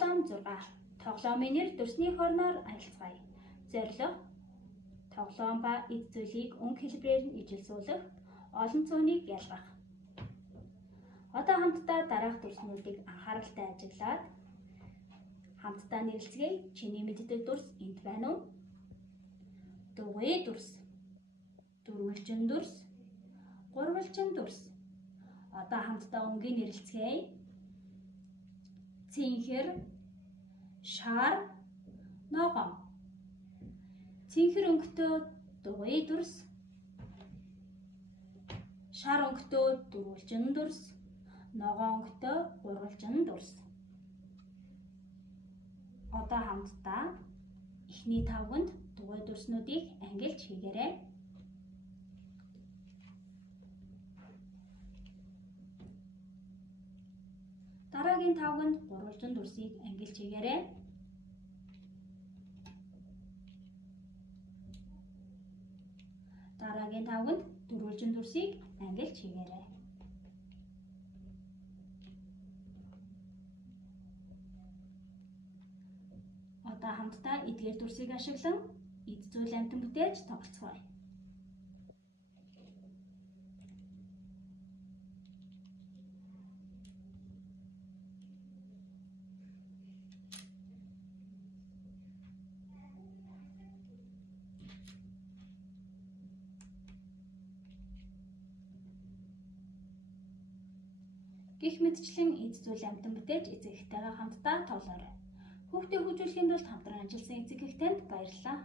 Тоглоом 6. Тоглоомын нэр дүрсний хорноор анилцгаая. Зорилго: тоглоом ба эд зүйлийг өнгө хэлбэрээр нь ижилсүүлэх, олон цөөхнийг ялгах. Одоо хамтдаа дараах дүрснүүдийг анхааралтай ажиглаад хамтдаа нэрлэцгээе. Чиний мэддэг дүрс энд байна уу? Дугуй дүрс, дөрвөлжин дүрс, гурвалжин дүрс. Одоо хамтдаа өнгийг нэрлэцгээе. Цэнхэр, шар, ногоон. Цэнхэр өнгөтэй дугуй дүрс, шар өнгөтэй дөрвөлжин дүрс, ногоон өнгөтэй гурвалжин дүрс. Одоо хамтдаа эхний тавганд дугуй дүрснүүдийг ангилж хийгээрэй. Дараагийн тавганд гурвалжин дүрсийг ангилж хийгээрэй. Дараагийн тавганд дөрвөлжин дүрсийг ангилж хийгээрэй. Одоо хамтдаа эдгээр дүрсийг ашиглан эд зүйл амтан бүтээж тоглоцгооё. Гэх мэтчлэн эд зүйл амтан бүтээж эцэг эхтэйгээ хамтдаа тоглоорой. Хүүхдээ хөгжүүлэхийн тулд хамтран ажилласан эцэг эх танд баярлалаа.